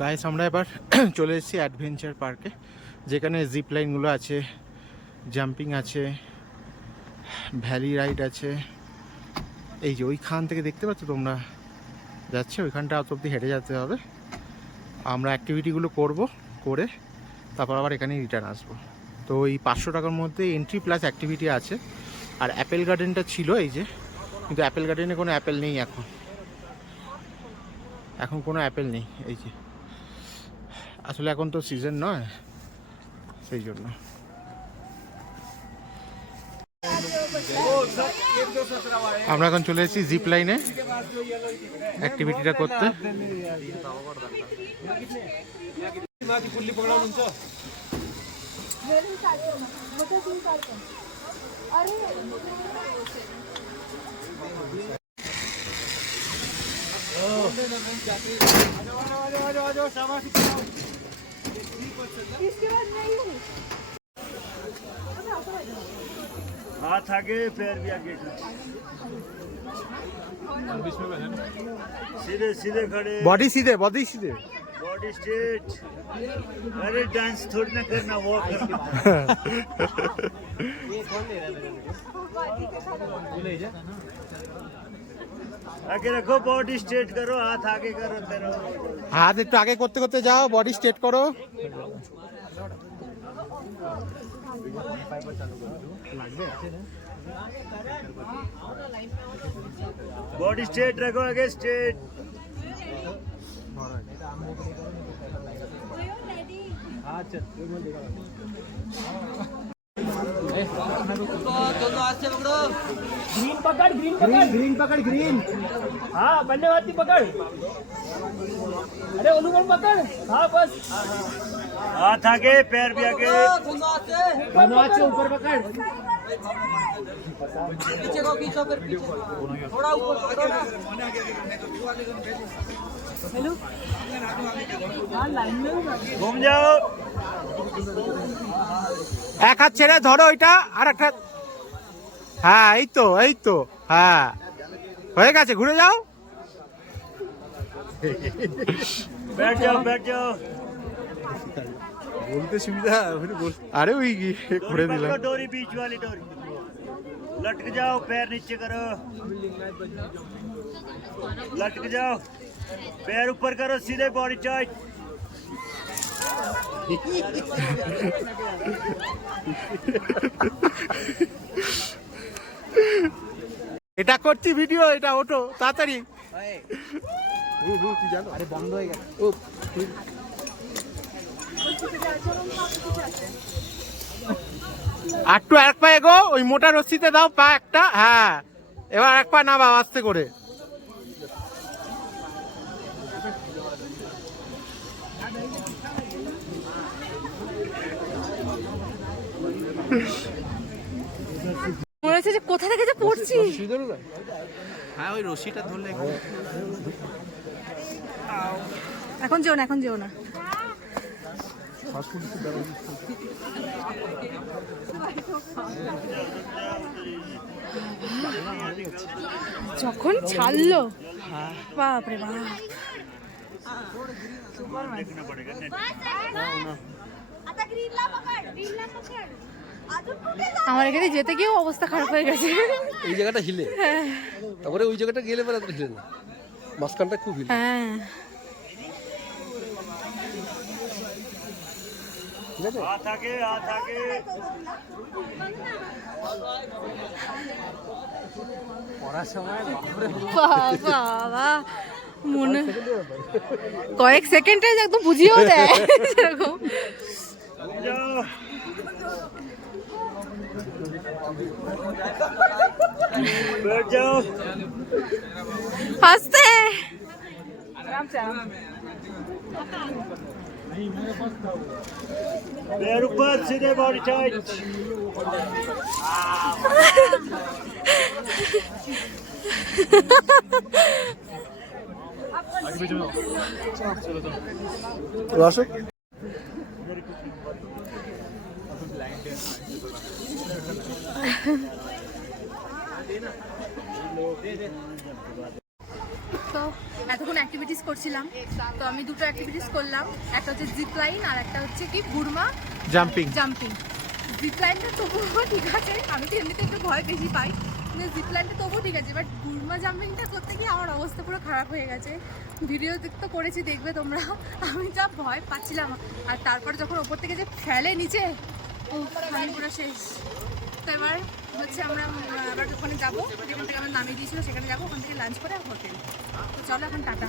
Guys আমরা এবার চলে এসেছি অ্যাডভেঞ্চার পার্কে, যেখানে জিপ লাইনগুলো আছে, জাম্পিং আছে, ভ্যালি রাইড আছে। এই যে ওইখান থেকে দেখতে পাচ্ছ তোমরা যাচ্ছে, ওইখানটা অত অব্দি হেঁটে যেতে হবে। আমরা অ্যাক্টিভিটিগুলো করে তারপর আবার এখানে রিটার্ন আসবো। তো এই 500 টাকার মধ্যে এন্ট্রি প্লাস অ্যাক্টিভিটি আছে। আর অ্যাপেল গার্ডেনটা ছিল এই যে, কিন্তু অ্যাপেল গার্ডেনে কোনো অ্যাপেল নেই এখন কোনো অ্যাপেল নেই। এই যে আসলে এখন তো সিজন নয়, সেই জন্য। আমরা এখন চলে এসেছি জিপ লাইনে অ্যাক্টিভিটিটা করতে। हाथ आगे पैर भी आगे, सीधे सीधे खड़े, बॉडी सीधे बॉडी स्ट्रेट। अरे डांस थोड़ी ना करना, वॉक करना। आगे रखो, बॉडी स्ट्रेट करो, हाथ आगे करो, करो हाथ একটু आगे করতে করতে যাও, বডি স্ট্রেট করো। बॉडी स्ट्रेट रखो, आगे स्ट्रेट। दोनों हाथ से पकड़ो। ग्रीन पकड़ ग्रीन। हाँ बल्ले हाथी पकड़। अरे अनुपम पकड़। हाँ बस। हाथ आगे पैर भी आगे, दोनों हाथ से ऊपर पकड़। पीछे को खींचो, फिर पीछे थोड़ा ऊपर पकड़ो ना। हेलो हाँ लाइन में घूम जाओ। এক হাত ছেড়ে ধরো ওইটা, আর একটা। হ্যাঁ এই তো হ্যাঁ হয়ে গেছে, ঘুরে যাও। बैठ जाओ, बैठ जाओ। বলতে সুবিধা, আরে ওই করে দিলাম। पकड़ो डोरी, बीच वाली डोरी। लटक जाओ, पैर नीचे करो, लटक जाओ, पैर ऊपर करो, सीधे बॉडी टाइट। এটা করছি ভিডিও, এটা ওঠো তাড়াতাড়ি। কি জানো, আরে বন্ধ হয়ে গেছে। একটু এক পা এগো, ওই মোটা রশ্মিতে দাও পা একটা। হ্যাঁ এবার এক পা নামাও আস্তে করে। মনে হচ্ছে যে কোথা থেকে যে পড়ছি। হ্যাঁ ওই রশিটা ধরলে এখন যেও না যখন ছাড়লো, বাপরে বাপ। আমার এখানে যেতে গিয়েও অবস্থা খারাপ হয়ে গেছে। এই জায়গাটা হিলে, তারপরে ওই জায়গাটা গেলে পরে এত হিলে না, মাঝখানটা খুব হিলে। হ্যাঁ ঠিক আছে, हाथ आगे, हाथ आगे। বাবা মনে কয়েক সেকেন্ডে একদম বুঝিয়েও দেয় সেরকম। जाओ, बैठ जाओ, আস্তে पैर ऊपर, सीधे बॉडी टाइट। দর্শক তো এতক্ষণ অ্যাক্টিভিটিস করছিলাম, তো আমি দুটো অ্যাক্টিভিটিস করলাম, একটা হচ্ছে জিপ লাইন আর একটা হচ্ছে কি বুড়মা জাম্পিং। জাম্পিং। জিপ লাইনটা তবুও ঠিক আছে, আমি তো এমনিতে একটু ভয় বেশি পাই, কিন্তু জিপ লাইনটা তবুও ঠিক আছে, বাট বুড়মা জাম্পিংটা করতে গিয়ে আমার অবস্থা পুরো খারাপ হয়ে গেছে। ভিডিও তো করেছি, দেখবে তোমরা, আমি যা ভয় পাচ্ছিলাম। আর তারপর যখন ওপর থেকে যে ফেলে নিচে, আমি পুরো শেষ। তো এবার হচ্ছে আমরা আবার ওখানে যাবো, যেখান থেকে আমরা নামিয়ে দিয়েছিল সেখানে যাবো, ওখান থেকে লাঞ্চ করে হোটেল। তো চলো এখন টাটা।